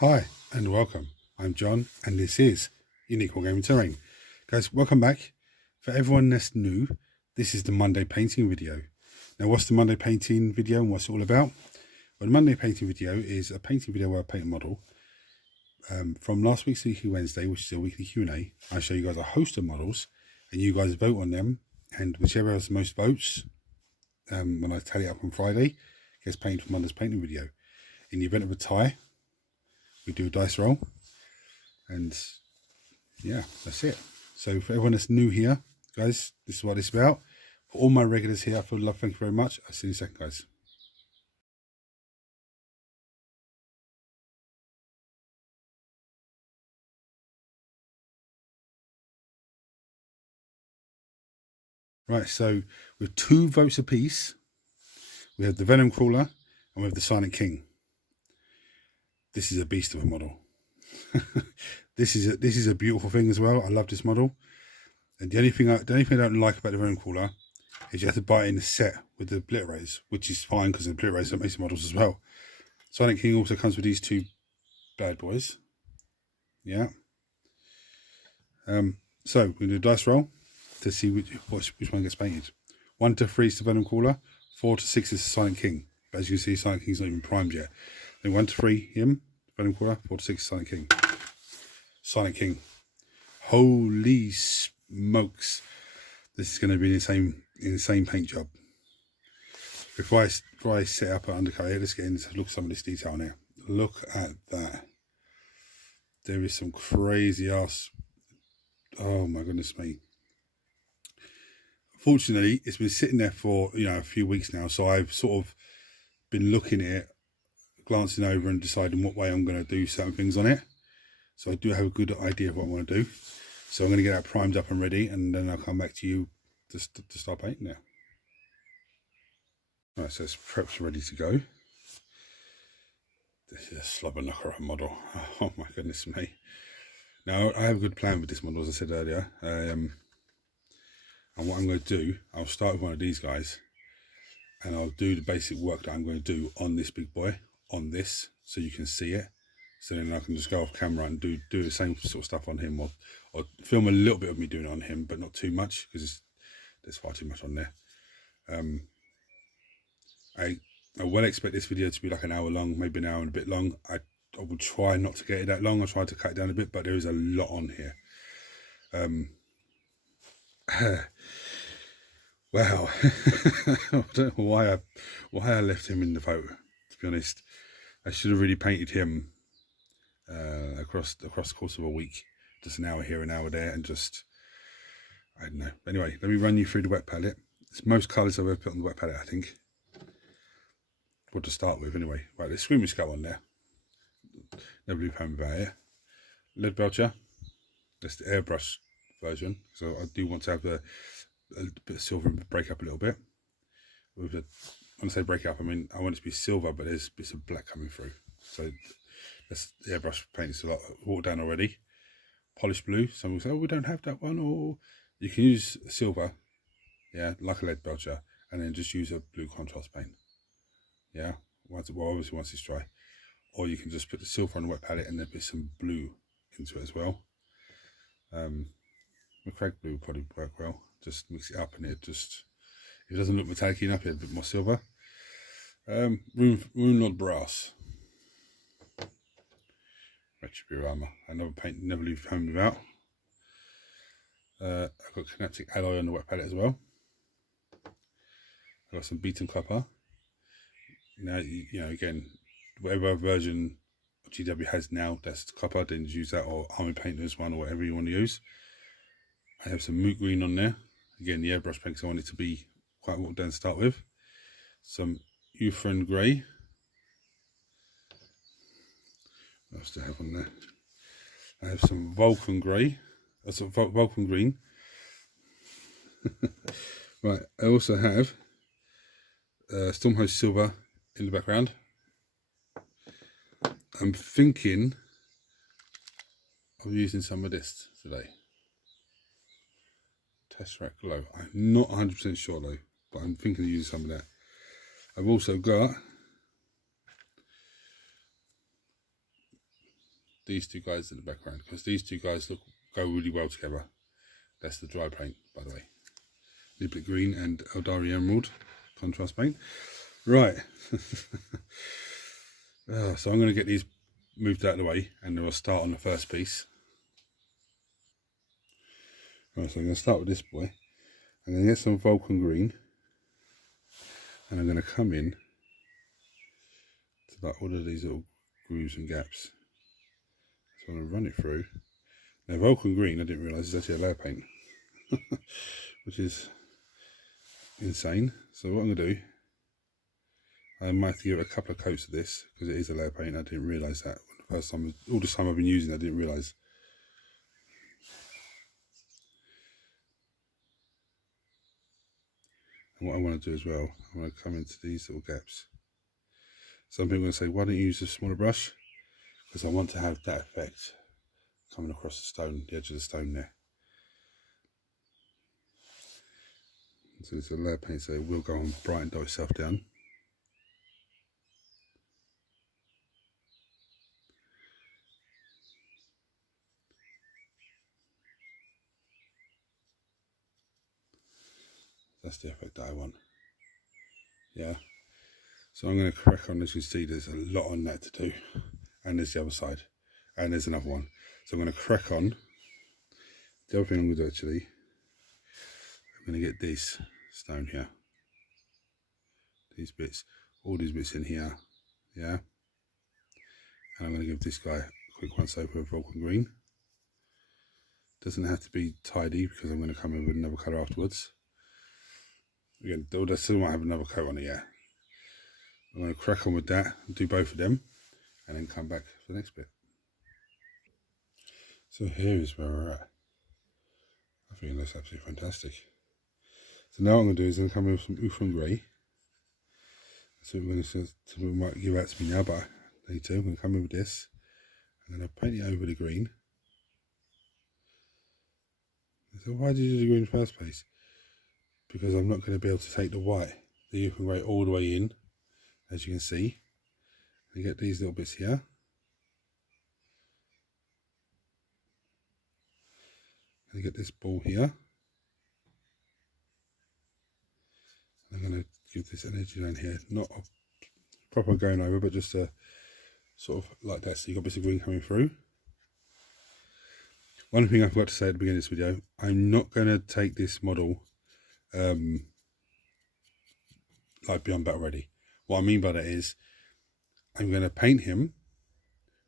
Hi and welcome. I'm John and this is Unique Wargaming Terrain. Guys, welcome back. For everyone that's new, this is the Monday painting video. Now what's the Monday painting video and what's it all about? Well, the Monday painting video is a painting video where I paint a model. From last week's Weekly Wednesday, which is a weekly Q&A, I show you guys a host of models and you guys vote on them, and whichever has the most votes, when I tally it up on Friday, gets painted for Monday's painting video. In the event of a tie, we do a dice roll, and yeah, that's it. So for everyone that's new here, guys, this is what it's about. For all my regulars here, I feel love, thank you very much. I'll see you in a second, guys. Right, so with 2 votes apiece, we have the Venom Crawler and we have the Silent King. This is a beast of a model. This is a beautiful thing as well. I love this model. And the only thing I don't like about the Venom Crawler is you have to buy it in a set with the obliterators, which is fine because the obliterators are amazing models as well. Silent King also comes with these 2 bad boys. Yeah. So we're going to do a dice roll to see which one gets painted. 1 to 3 is the Venom Crawler, 4 to 6 is the Silent King. But as you can see, Silent King's not even primed yet. Then 1 to 3, him, Venom Crawler, 4 to 6, Silent King. Silent King. Holy smokes. This is going to be an insane paint job. Before I set up an undercut here, let's get in and look at some of this detail now. Look at that. There is some crazy ass. Oh my goodness me. Fortunately, it's been sitting there for a few weeks now, so I've sort of been looking at it, glancing over and deciding what way I'm going to do certain things on it. So I do have a good idea of what I want to do. So I'm going to get that primed up and ready, and then I'll come back to you to start painting now. Right, so it's prepped ready to go. This is a slobber knocker of a model. Oh my goodness me. Now, I have a good plan with this model, as I said earlier. And what I'm going to do, I'll start with one of these guys, and I'll do the basic work that I'm going to do on this big boy, on this, so you can see it. So then I can just go off camera and do the same sort of stuff on him, or film a little bit of me doing it on him, but not too much, because there's far too much on there. I well expect this video to be like an hour long, maybe an hour and a bit long. I will try not to get it that long. I'll try to cut it down a bit, but there is a lot on here. Wow. I don't know why I left him in the photo, to be honest. I should have really painted him across the course of a week, just an hour here, an hour there, and just, I don't know. Anyway, let me run you through the wet palette. It's most colours I've ever put on the wet palette, I think. What to start with, anyway. Right, there's Screaming Skull on there. No blue foam about it. Lead Belcher. That's the airbrush version. So I do want to have a bit of silver and break up a little bit. With the, when I say break up, I mean I want it to be silver, but there's bits of black coming through. So that's the airbrush paint is a lot watered down already. Polished blue. Some will say, oh, we don't have that one. Or you can use silver, yeah, like a lead belcher, and then just use a blue contrast paint. Yeah, obviously once it's dry. Or you can just put the silver on the wet palette and then put some blue into it as well. McCraig blue would probably work well. Just mix it up and if it doesn't look metallic enough, a bit more silver. Runelord Brass. Retributor Armor. Another paint never leave home without. I've got Kinetic Alloy on the wet palette as well. I've got some beaten copper. Now, again, whatever version of GW has now, that's copper, then use that, or Army Painters one, or whatever you want to use. I have some Moot Green on there. Again, the airbrush paint, because I want it to be quite watered down to start with. Some Uthran Grey. What else do I have on there? I have some Vulcan Grey. Some Vulcan Green. Right, I also have Stormhost Silver in the background. I'm thinking of using some of this today. Tesseract Glow. I'm not 100% sure though, but I'm thinking of using some of that. I've also got these two guys in the background, because these two guys go really well together. That's the dry paint, by the way. Niblet Green and Eldari Emerald contrast paint. Right. So I'm going to get these moved out of the way, and then we'll start on the first piece. Right, so I'm going to start with this boy. I'm going to get some Vulcan Green, and I'm going to come in to like all of these little grooves and gaps. So I'm going to run it through. Now Vulcan Green, I didn't realise, is actually a layer paint, which is insane. So what I'm going to do, I might have to give it a couple of coats of this, because it is a layer paint. I didn't realise that the first time. All this time I've been using it, I didn't realise. And what I want to do as well, I want to come into these little gaps. Some people are going to say, why don't you use a smaller brush? Because I want to have that effect coming across the stone, the edge of the stone there. So it's a layer paint, so it will go on bright and dull itself down. That's the effect that I want. Yeah. So I'm going to crack on. As you see, there's a lot on that to do. And there's the other side. And there's another one. So I'm going to crack on. The other thing I'm going to do actually, I'm going to get this stone here. These bits, all these bits in here. Yeah. And I'm going to give this guy a quick once over with Vulcan Green. Doesn't have to be tidy, because I'm going to come in with another colour afterwards. Again, I still might have another coat on it, yeah. I'm going to crack on with that, do both of them, and then come back for the next bit. So here is where we're at. I think it looks absolutely fantastic. So now what I'm going to do is I'm going to come in with some Uthran Grey. So we might give out to me now, but I need to. I'm going to come in with this. I'm going to paint it over the green. So why did you do the green in the first place? Because I'm not going to be able to take the white, the Uthran Grey, all the way in, as you can see. You get these little bits here. And you get this ball here. I'm going to give this energy down here, not a proper going over, but just a sort of like that. So you've got bits of green coming through. One thing I forgot to say at the beginning of this video, I'm not going to take this model like beyond battle ready. What I mean by that is, I'm going to paint him.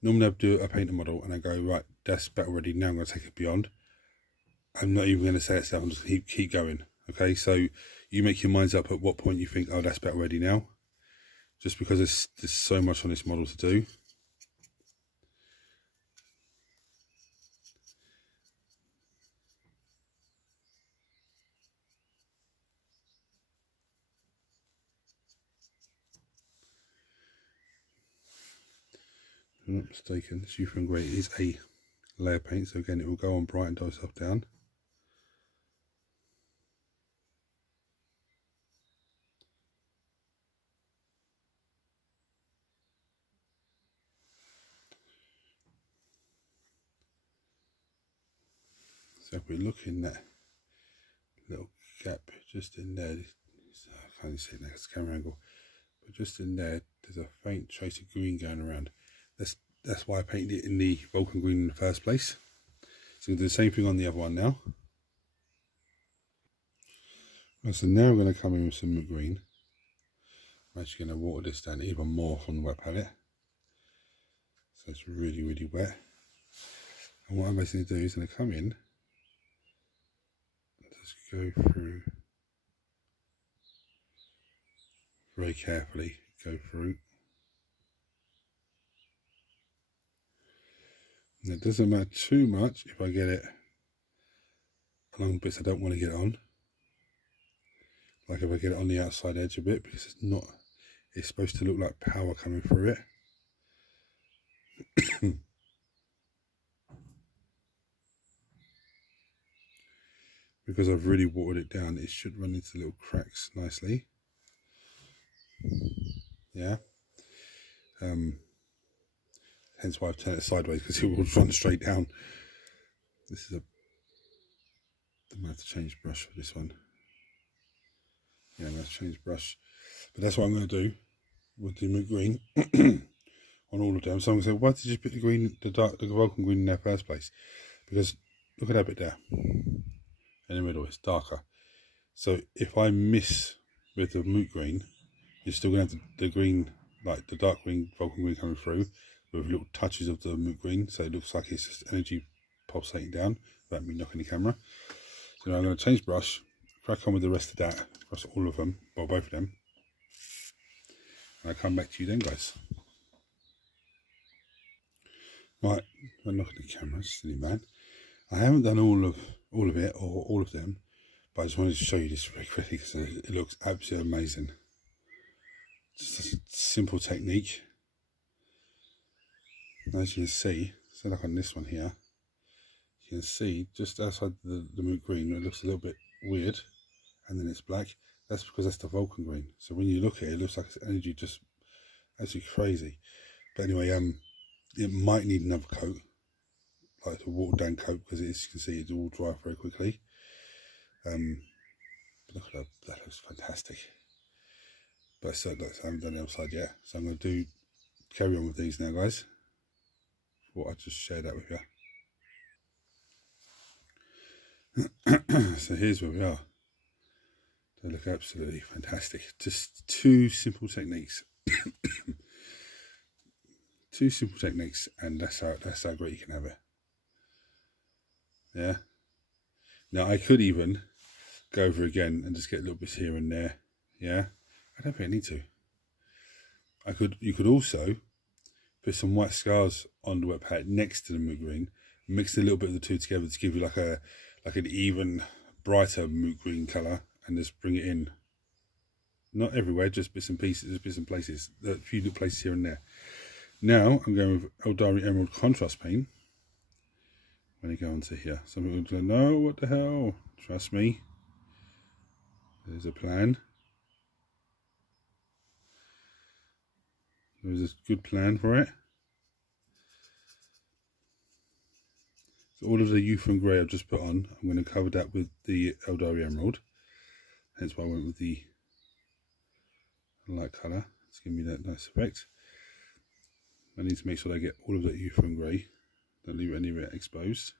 Normally I paint a model and I go, right, that's battle ready, now I'm going to take it beyond. I'm not even going to say it, so I'm just going to keep going. Okay, so you make your minds up at what point you think, oh, that's battle ready now. Just because there's so much on this model to do. If I'm not mistaken, this Uthran Grey is a layer paint, so again it will go on bright and dull itself down. So if we look in that little gap just in there, I can't see it now, it's camera angle, but just in there, there's a faint trace of green going around. That's why I painted it in the Vulcan Green in the first place. So we'll do the same thing on the other one now. So now we're going to come in with some green. I'm actually going to water this down even more from the wet palette. So it's really, really wet. And what I'm basically going to do is going to come in, just go through very carefully, go through. And it doesn't matter too much if I get it along bits I don't want to get on. Like if I get it on the outside edge a bit, because it's supposed to look like power coming through it. Because I've really watered it down, it should run into little cracks nicely. Yeah. hence why I've turned it sideways, because it will run straight down. This is I'm going to have to change brush for this one. Yeah, I'm going to change brush. But that's what I'm going to do with the Moot Green on all of them. So I'm going to say, why did you put the Vulcan green in the first place? Because look at that bit there. In the middle, it's darker. So if I miss with the Moot Green, you're still going to have the green, like the dark green, Vulcan green coming through with little touches of the Moot Green. So it looks like it's just energy pulsating down without me knocking the camera. So now I'm going to change brush, crack on with the rest of that across all of them, well, both of them. And I'll come back to you then, guys. Right, I'm knocking the camera, silly man. I haven't done all of it or all of them, but I just wanted to show you this very quickly because it looks absolutely amazing. Just a simple technique. As you can see, so like on this one here, you can see just outside the Moot Green, it looks a little bit weird, and then it's black. That's because that's the Vulcan green. So when you look at it, it looks like it's energy just absolutely crazy. But anyway, it might need another coat, like a watered down coat, because as you can see, it will dry very quickly. Look at that, that looks fantastic. But I haven't done the other side yet, so I'm going to carry on with these now, guys. Thought I'd just share that with you. So here's where we are. They look absolutely fantastic. Just two simple techniques. Two simple techniques, and that's how great you can have it. Yeah. Now I could even go over again and just get little bits here and there. Yeah. I don't think I need to. You could also put some white scars on the wet palette next to the Moot Green, mix a little bit of the two together to give you like an even brighter Moot Green colour, and just bring it in. Not everywhere, just bits and pieces, bits and places, a few little places here and there. Now I'm going with Eldari Emerald Contrast Paint. When you go onto here, some people are going to know what the hell. Trust me, there's a plan. There's a good plan for it. So all of the Youth and Grey I've just put on, I'm going to cover that with the Eldari Emerald. Hence why I went with the light colour. It's giving me that nice effect. I need to make sure I get all of that Youth and Grey. Don't leave it anywhere exposed.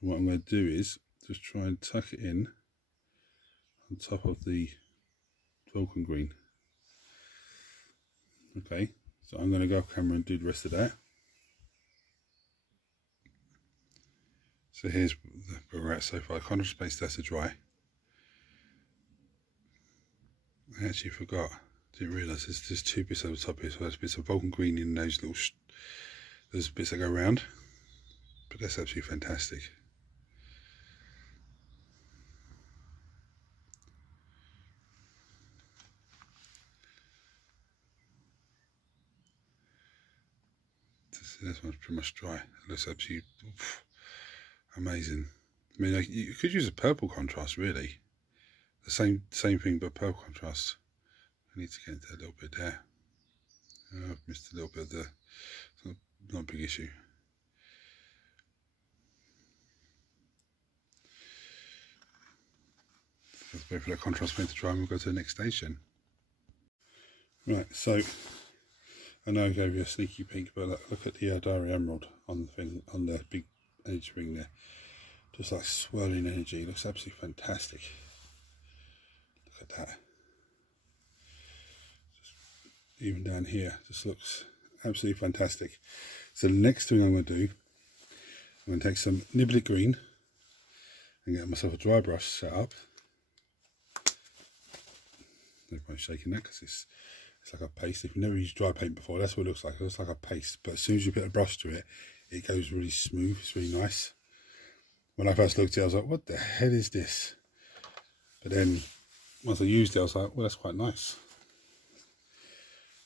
And what I'm going to do is just try and tuck it in on top of the Vulcan green. Okay, so I'm going to go off camera and do the rest of that. So here's where we're at so far. Contrast paint starts to dry. I actually forgot. Didn't realise there's two bits over the top here. So there's bits of Vulcan green in those those bits that go around. But that's absolutely fantastic. This one's pretty much dry. It looks absolutely amazing. I mean, you could use a purple contrast, really. The same thing, but purple contrast. I need to get into a little bit there. Oh, I've missed a little bit of the. It's not a big issue. Let's wait for the contrast paint to dry and we'll go to the next station. Right, so I know I gave you a sneaky peek, but look at the Eldari Emerald on the thing, on the big energy ring there. Just like swirling energy. It looks absolutely fantastic. Look at that. Just even down here, just looks absolutely fantastic. So the next thing I'm going to do, I'm going to take some Niblick Green and get myself a dry brush set up. No point shaking that because it's like a paste. If you've never used dry paint before, that's what it looks like. It looks like a paste, but as soon as you put a brush to it, it goes really smooth. It's really nice. When I first looked at it, I was like, what the hell is this? But then once I used it, I was like, well, that's quite nice.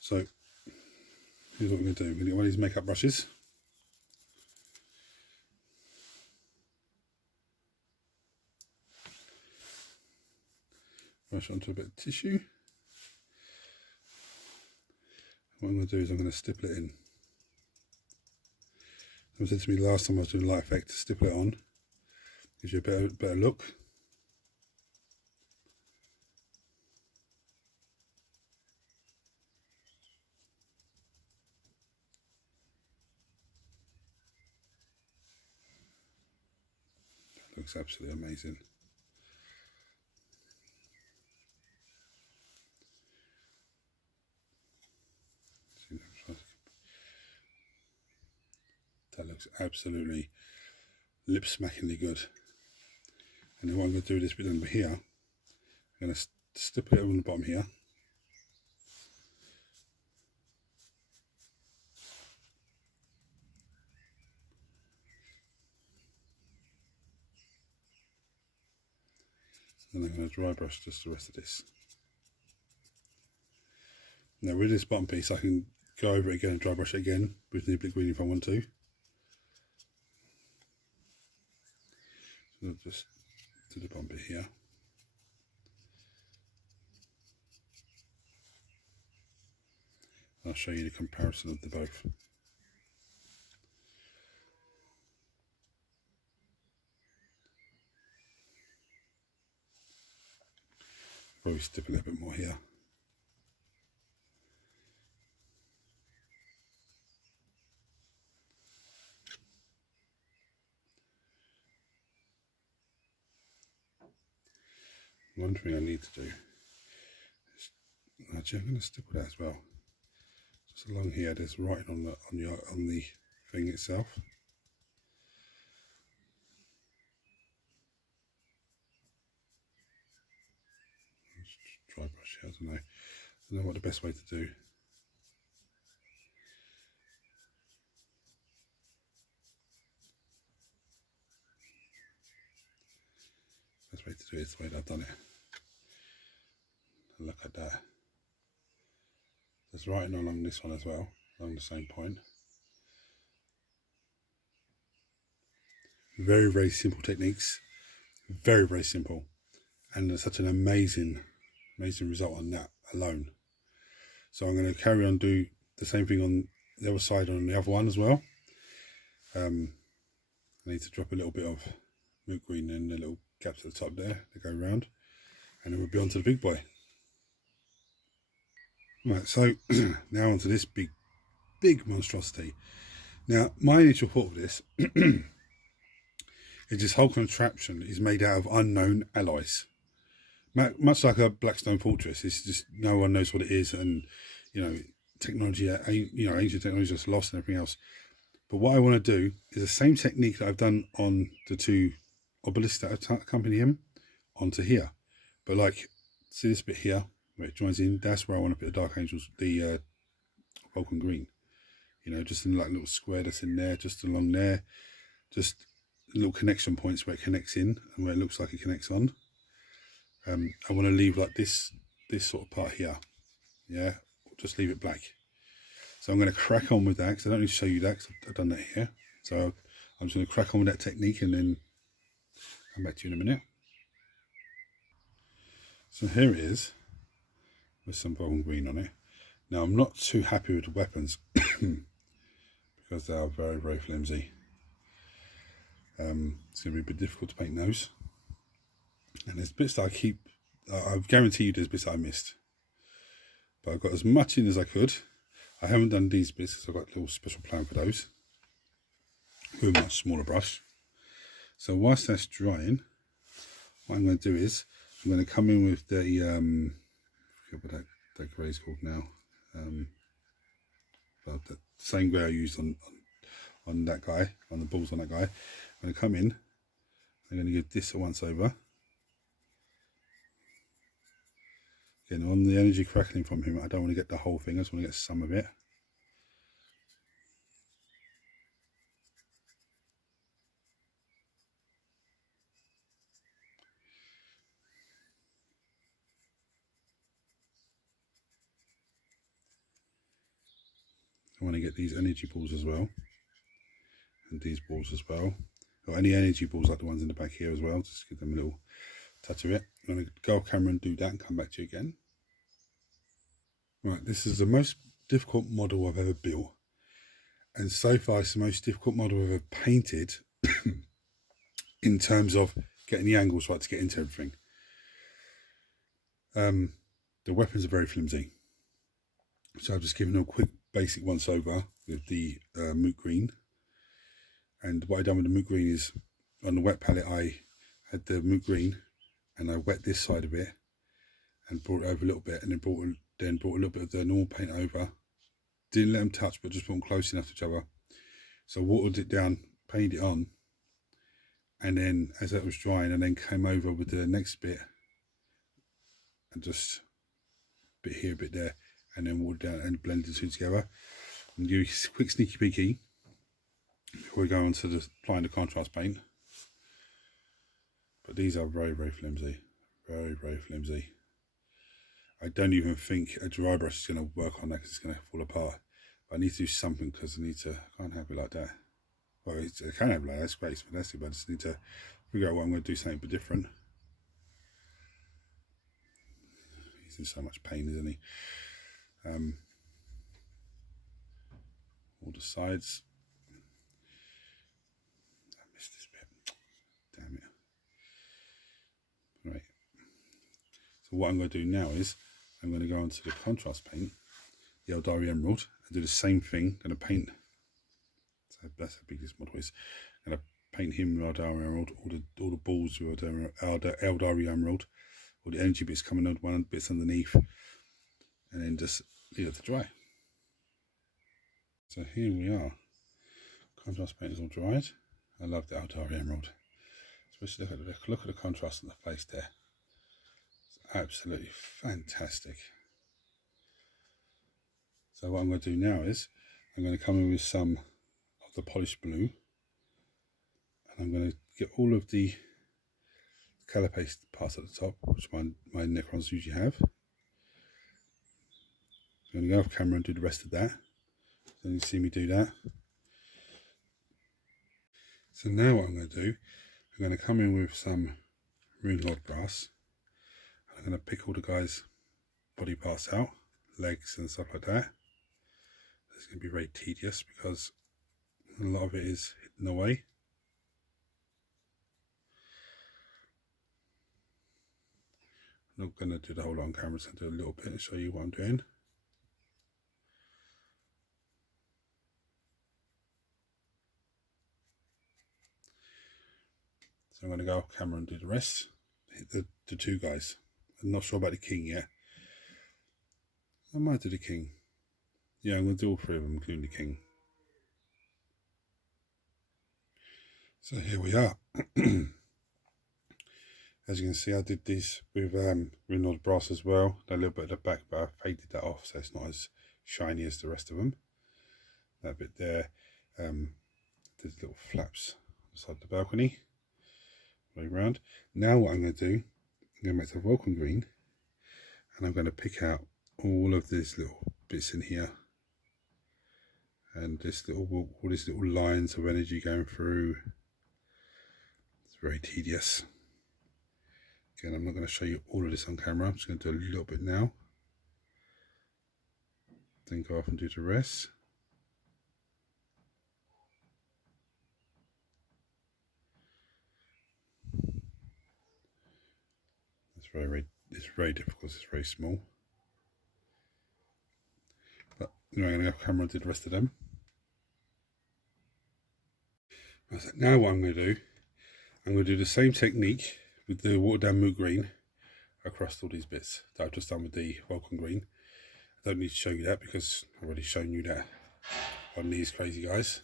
So here's what we're going to do. We're going to get one of these makeup brushes. Brush onto a bit of tissue. what I'm going to do is I'm going to stipple it in. Someone said to me last time I was doing light effect, to stipple it on gives you a better look. That looks absolutely amazing. That looks absolutely lip-smackingly good. And then what I'm going to do with this bit over here, I'm going to stipple it on the bottom here. And I'm going to dry brush just the rest of this. Now with this bottom piece I can go over it again and dry brush it again with Niblet Green if I want to. So I'll just do the bottom bit here. I'll show you the comparison of the both. Probably stipple a little bit more here. One thing I need to do is, actually I'm going to stipple that as well. Just along here, there's writing on the thing itself. Just dry brush it. I don't know what the best way to do. Best way to do it is the way that I've done it. And look at that. There's writing along this one as well, along the same point. Very, very simple techniques. Very, very simple. And there's such an amazing result on that alone. So I'm going to carry on do the same thing on the other side on the other one as well. I need to drop a little bit of milk green in the little gaps at the top there to go round, and then we'll be on to the big boy. Right, so now onto this big monstrosity. Now my initial thought of this is this whole contraption is made out of unknown alloys, much like a Blackstone Fortress. It's just no one knows what it is, and technology, ancient technology just lost and everything else. But what I want to do is the same technique that I've done on the two obelisks that accompany him onto here. But like, see this bit here where it joins in? That's where I want to put the Dark Angels, the Vulcan Green. Just in like a little square that's in there, just along there, just little connection points where it connects in and where it looks like it connects on. I want to leave like this sort of part here. Yeah, just leave it black. So I'm going to crack on with that, because I don't need to show you that because I've done that here. So I'm just going to crack on with that technique and then come back to you in a minute. So here it is with some Vulcan Green on it. Now I'm not too happy with the weapons because they are very, very flimsy. It's going to be a bit difficult to paint those. And there's bits that I guarantee you there's bits that I missed. But I've got as much in as I could. I haven't done these bits because I've got a little special plan for those with a much smaller brush. So whilst that's drying, what I'm going to do is I'm going to come in with the I forget what that grey is called now. But the same grey I used on that guy, on the balls on that guy. I'm going to come in. I'm going to give this a once over. Again, on the energy crackling from him, I don't want to get the whole thing, I just want to get some of it. I want to get these energy balls as well, and these balls as well, or any energy balls like the ones in the back here as well, just give them a little touch of it. I'm going to go off camera and do that and come back to you again. Right, this is the most difficult model I've ever built, and so far it's the most difficult model I've ever painted in terms of getting the angles right to get into everything. The weapons are very flimsy, so I've just given them a quick basic once over with the moot green. And what I done with the moot green is, on the wet palette I had the moot green and I wet this side of it and brought it over a little bit, and then brought a little bit of the normal paint over. Didn't let them touch, but just put them close enough to each other. So watered it down, painted it on, and then as that was drying, and then came over with the next bit and just a bit here, a bit there, and then watered down and blended the two together. And do a quick sneaky peeky before we go on to the applying the contrast paint. But these are very, very flimsy, very, very flimsy. I don't even think a dry brush is going to work on that because it's going to fall apart. But I need to do something because I can't have it like that. Well, I can have it like that, it's great, it's fantastic, but I just need to figure out what I'm going to do, something a bit different. He's in so much pain, isn't he? All the sides. I missed this bit. Damn it. Right. So what I'm going to do now is I'm going to go onto the contrast paint, the Eldari Emerald, and do the same thing. I'm going to paint. So that's how big this model is. I'm going to paint him with Eldari Emerald, all the balls with Eldari Emerald, all the energy bits coming on, one bits underneath, and then just leave it to dry. So here we are. Contrast paint is all dried. I love the Eldari Emerald. Especially look at the contrast on the face there. It's absolutely fantastic. So what I'm going to do now is I'm going to come in with some of the polished blue, and I'm going to get all of the colour paste parts at the top, which my Necrons usually have. I'm going to go off camera and do the rest of that. So you can see me do that. So now what I'm going to do, I'm going to come in with some Rune Lord brass. I'm going to pick all the guys' body parts out, legs and stuff like that. It's going to be very tedious because a lot of it is hidden away. I'm not going to do the whole lot on camera, so I'll do a little bit and show you what I'm doing. So I'm going to go off camera and do the rest. Hit the two guys. I'm not sure about the king yet. I might do the king. Yeah, I'm going to do all three of them, including the king. So here we are. As you can see, I did these with Rune brass as well. A little bit at the back, but I faded that off so it's not as shiny as the rest of them. That bit there. There's little flaps inside the balcony. Going around. Now what I'm going to do, I'm going back to Vulcan green, and I'm going to pick out all of these little bits in here, and all these little lines of energy going through. It's very tedious. Again, I'm not going to show you all of this on camera. I'm just going to do a little bit now, then go off and do the rest. It's very difficult. It's very small. But anyway, I'm going to have camera and do the rest of them. So now what I'm going to do, I'm going to do the same technique with the watered down moot green across all these bits that I've just done with the Vulcan green. I don't need to show you that because I've already shown you that on these crazy guys.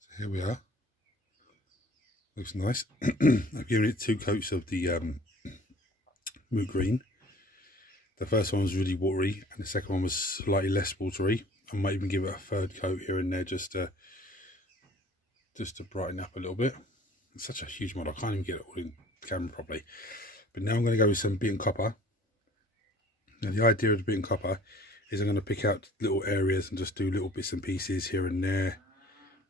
So here we are. Looks nice. I've given it 2 coats of the moot green. The first one was really watery, and the second one was slightly less watery. I might even give it a 3rd coat here and there just to brighten up a little bit. It's such a huge model, I can't even get it all in camera properly. But now I'm going to go with some beaten copper. Now the idea of the beaten copper is I'm going to pick out little areas and just do little bits and pieces here and there,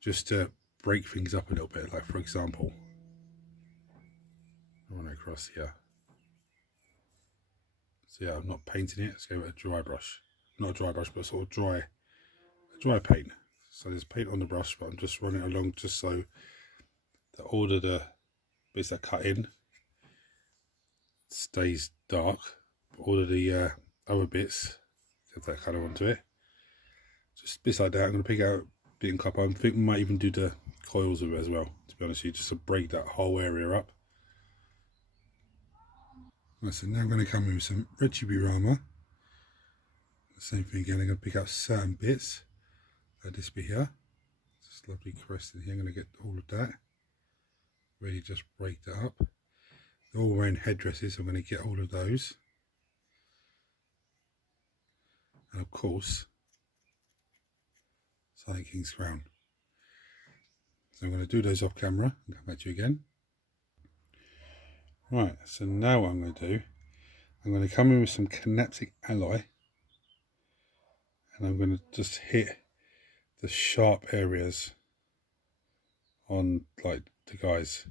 just to break things up a little bit. Like for example, I run across here. So yeah, I'm not painting it. Let's go with a dry brush. Not a dry brush, but a sort of dry paint. So there's paint on the brush, but I'm just running it along just so that all of the bits that cut in stays dark. All of the other bits get that colour onto it. Just bits like that. I'm going to pick out bit and copper. I think we might even do the coils of it as well, to be honest with you, just to break that whole area up. Right, so now I'm going to come in with some red Chibi-Rama. Same thing again, I'm going to pick out certain bits, like this bit here. This lovely crest in here, I'm going to get all of that. Really just break that up. They're all wearing headdresses, so I'm going to get all of those. And of course, Silent King's crown. So I'm going to do those off camera and come back to you again. Right, so now what I'm going to do, I'm going to come in with some Canaptic alloy. And I'm going to just hit the sharp areas on like the guys.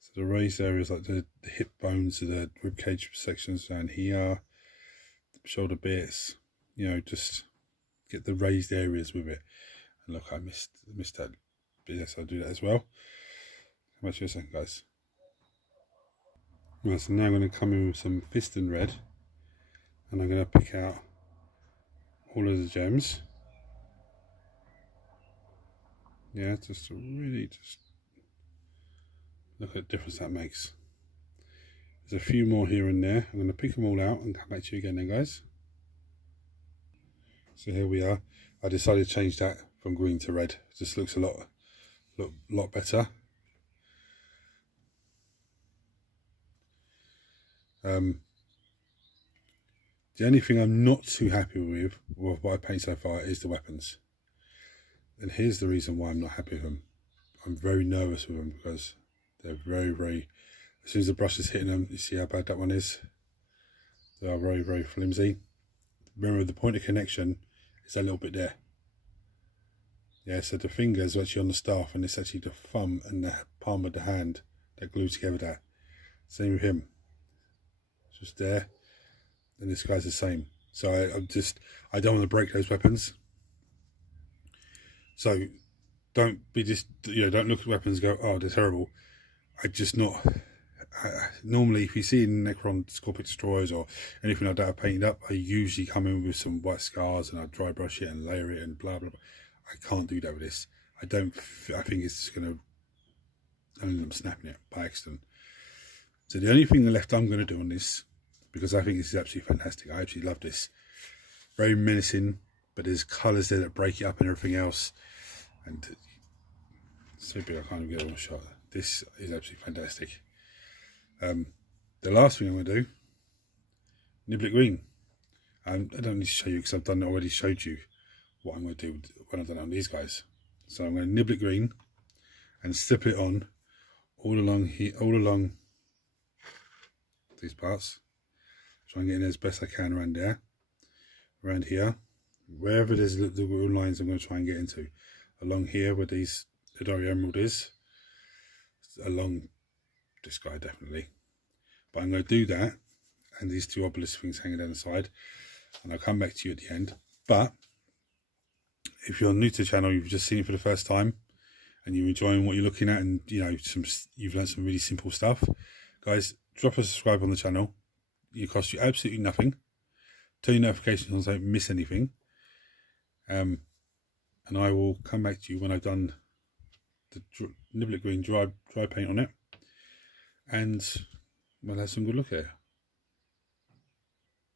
So the raised areas like the hip bones, the rib cage sections down here, the shoulder bits, you know, just get the raised areas with it. And look, I missed that. But yes, I'll do that as well. Come back to you in a second, guys. Right, so now I'm going to come in with some Piston Red. And I'm going to pick out all of the gems. Yeah, just to really just look at the difference that makes. There's a few more here and there. I'm going to pick them all out and come back to you again then, guys. So here we are. I decided to change that from green to red. It just looks a lot better. The only thing I'm not too happy with what I paint so far is the weapons. And here's the reason why I'm not happy with them. I'm very nervous with them because they're very, as soon as the brush is hitting them, you see how bad that one is? They are very flimsy. Remember, the point of connection is a little bit there. Yeah, so the fingers are actually on the staff and it's actually the thumb and the palm of the hand that glue together that. Same with him. It's just there. And this guy's the same. So I don't want to break those weapons. So don't be just, don't look at weapons and go, oh, they're terrible. Normally if you see in Necron Scorpion Destroyers or anything like that I painted up, I usually come in with some white scars and I dry brush it and layer it and blah blah blah. I can't do that with this. I think it's gonna end up snapping it by accident. So the only thing left I'm going to do on this, because I think this is absolutely fantastic, I absolutely love this. Very menacing, but there's colours there that break it up and everything else. And so big I can't even get one shot. This is absolutely fantastic. The last thing I'm going to do, Niblet Green. I don't need to show you because I've already showed you what I'm going to do when I've done it on these guys. So I'm going to Niblet Green and stipple it on all along here, all along these parts. Try and get in as best I can around there, around here, wherever there's the little lines I'm going to try and get into. Along here where the Dory Emerald is, along this guy definitely. But I'm going to do that, and these two obelisk things hanging down the side, and I'll come back to you at the end. But if you're new to the channel, you've just seen it for the first time, and you're enjoying what you're looking at, and you've learned some really simple stuff, guys, drop a subscribe on the channel. It costs you absolutely nothing. Turn your notifications on so you don't miss anything. And I will come back to you when I've done the Niblet Green dry paint on it, and we'll have some good look at it.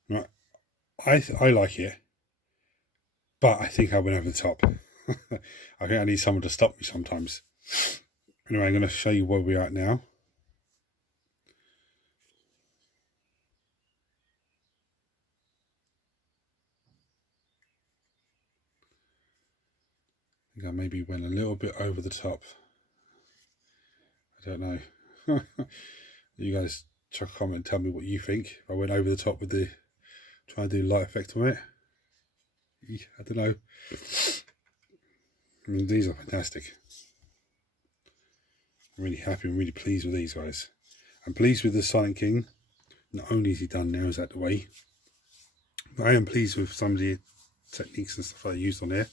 Right, I like it, but I think I went over the top. I think I need someone to stop me sometimes. Anyway, I'm going to show you where we're at now. I think I maybe went a little bit over the top. I don't know. You guys chuck a comment and tell me what you think. If I went over the top with the trying to do light effect on it, I don't know. I mean, these are fantastic. I'm really happy and really pleased with these guys. I'm pleased with the Silent King not only is he done, now is out the way. But I am pleased with some of the techniques and stuff I used on here.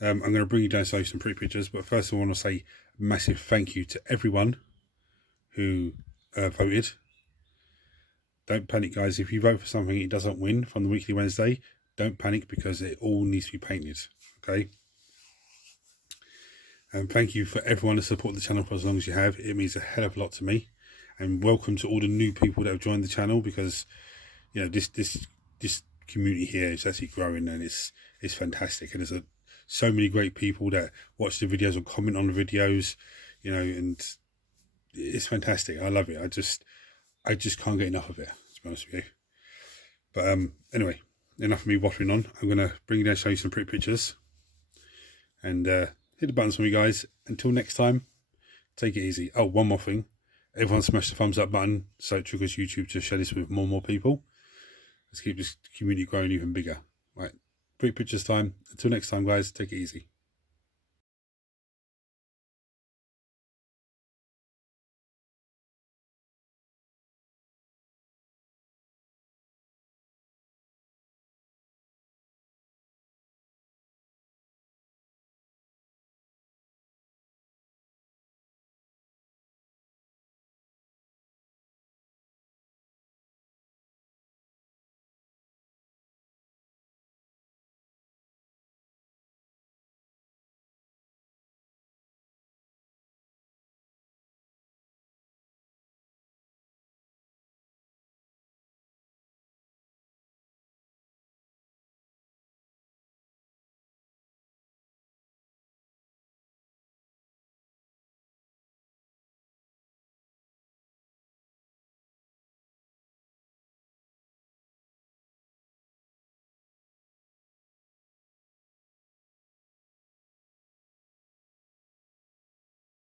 I'm going to bring you down some pretty pictures, but first I want to say a massive thank you to everyone who voted. Don't panic, guys. If you vote for something it doesn't win from the Weekly Wednesday, don't panic, because it all needs to be painted, okay? And thank you for everyone to support the channel for as long as you have. It means a hell of a lot to me. And welcome to all the new people that have joined the channel, because you know this community here is actually growing, and it's fantastic. And there's so many great people that watch the videos or comment on the videos, you know, and it's fantastic. I love it. I just can't get enough of it, to be honest with you. But anyway, enough of me waffling on. I'm going to bring you down, show you some pretty pictures, and hit the buttons for me, guys. Until next time, take it easy. Oh, one more thing. Everyone smash the thumbs up button so it triggers YouTube to share this with more and more people. Let's keep this community growing even bigger. Right, pretty pictures time. Until next time, guys, take it easy.